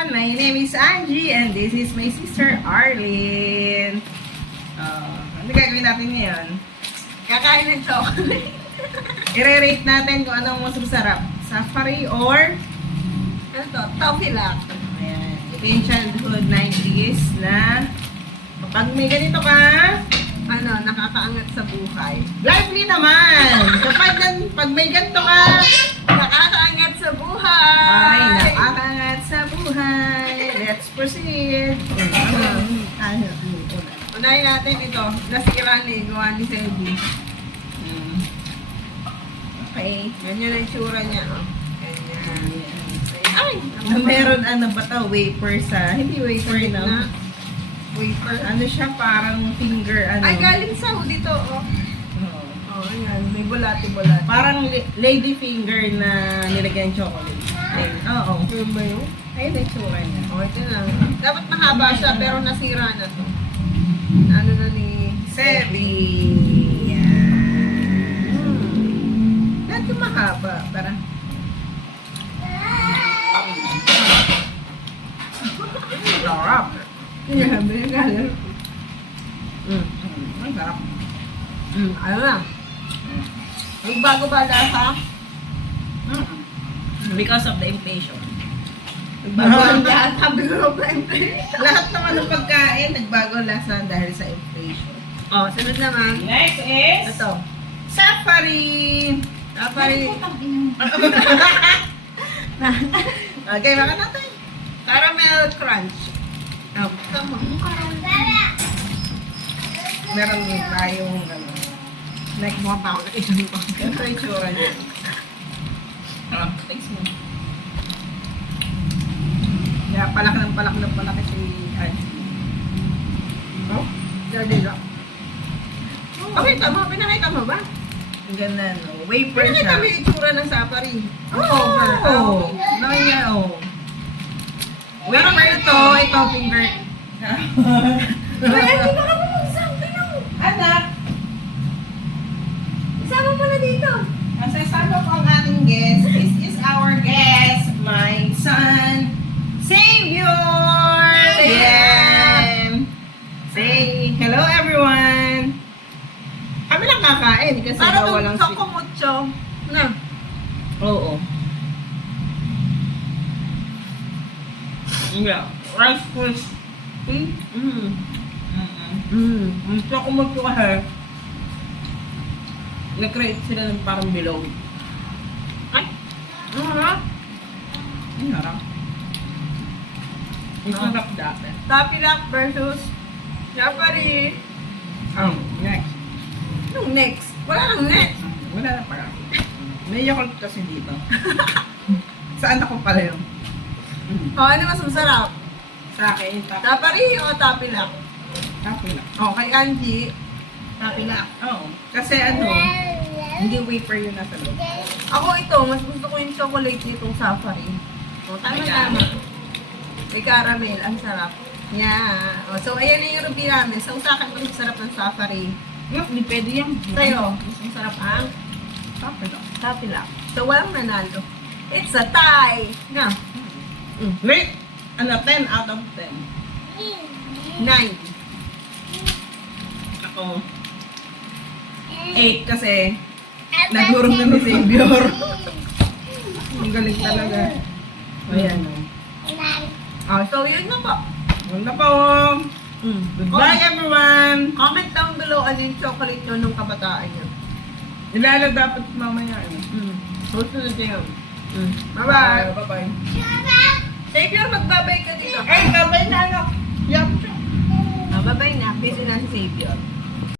everyone! My name is Angie and this is my sister Arlene. Ano gagawin natin ngayon? Kakain ng chocolate. I-rate natin kung anong mas masarap. Safari or... Ano to? Toffee lang. Ayan. Ito yung childhood 90s na kapag may ganito ka, Ano, nakakaangat sa buhay. lively naman! Pag may ganito ka, Nakakaangat sa buhay! ay, nakakangat sa buhay. Let's proceed. Ano? Unahin natin ito. Nasira ni gawa ni Sebi. Okay. Ganyan ang tsura niya. Oh. Ganyan. Ay! Meron ano ba ito? Wafer sa... Hindi wafer Na. na. Wafer. Ano siya? Parang finger ano. Ay, galing sa dito. Oh. Oo. Oh, ayan. May bulati-bulati. Parang lady finger na nilagyan ng chocolate. Ay, oo. Yun ba yun? Ayun na yung tsura niya. Oh, ito na. Dapat mahaba siya, pero nasira na to. Ano na ni Sebi. Lahat yung mahaba. Parang... Sarap. Yeah, may galing. Ang sarap. Ano na? Magbago ba lasa? Because of the inflation. Magbago ang lasa. Bigro ba yung Lahat naman ng pagkain nagbago ang lasa dahil sa inflation. Oh, sunod naman. Next is Ito. Safari. Safari. Okay, baka natin. Caramel crunch. Oh, Tama. meron din tayong ano. Like, mga pa ako. Ito pa. Ito yung tsura niya. Thanks mo. Kaya palak ng palak si Angie. Oh? Jadi lang. Pakita mo. Pinakita mo ba? Ang ganda, no? Wafer siya. Pinakita mo yung itsura ng safari. Oo. No, niya, oh. Wafer ito finger. Kaya di ba ka mo mag-something mo? Anak, Isama mo na dito. ang sasama po ang ating guest. This is our guest, my son, Savior! Ayan! Say hello, everyone! Kami lang kakain kasi Para bawal itong lang choco mucho. Na. Oo. Yeah. Rice crispy. Gusto ko magsukahe. Nag-create sila ng parang bilog. Ay. Ano na? Ang harap. Ang sarap dati. Taffy Lock versus Safari. Next. Anong next? Wala nang next. Wala na pala. May yakult kasi dito. Saan ako pala yun? O, ano mas masarap? Sa akin, Safari o Taffy Lock? tapos na. O, kay Angie, Taffy Lock. Oo. Kasi ano, hindi wafer yung nasa loob. Ako ito, mas gusto ko yung chocolate nitong Safari. O, tama-tama. May caramel, ang sarap. Yeah. O, so, ayan na yung review namin. So, sa akin, mas sarap ng Safari. Hindi pwede yan. Sa'yo, mas masarap ang Tapos na. Taffy Lock. So, walang nanalo. It's a tie! Na. Rate, ano, 10 out of 10. 9. Ako, 8 kasi nagurong na ni Savior. Ang galing talaga. Ayan. Oh, so, yun na po. Wala pa oh. Goodbye everyone! Comment down below ano yung chocolate nyo nung kabataan nyo. Nilalag dapat mamaya. Susunod na yun. Bye-bye! Bye-bye! Savior, magbabay ka dito. Ay, gabay na anak! Yup! Babay na. Busy na si Savior.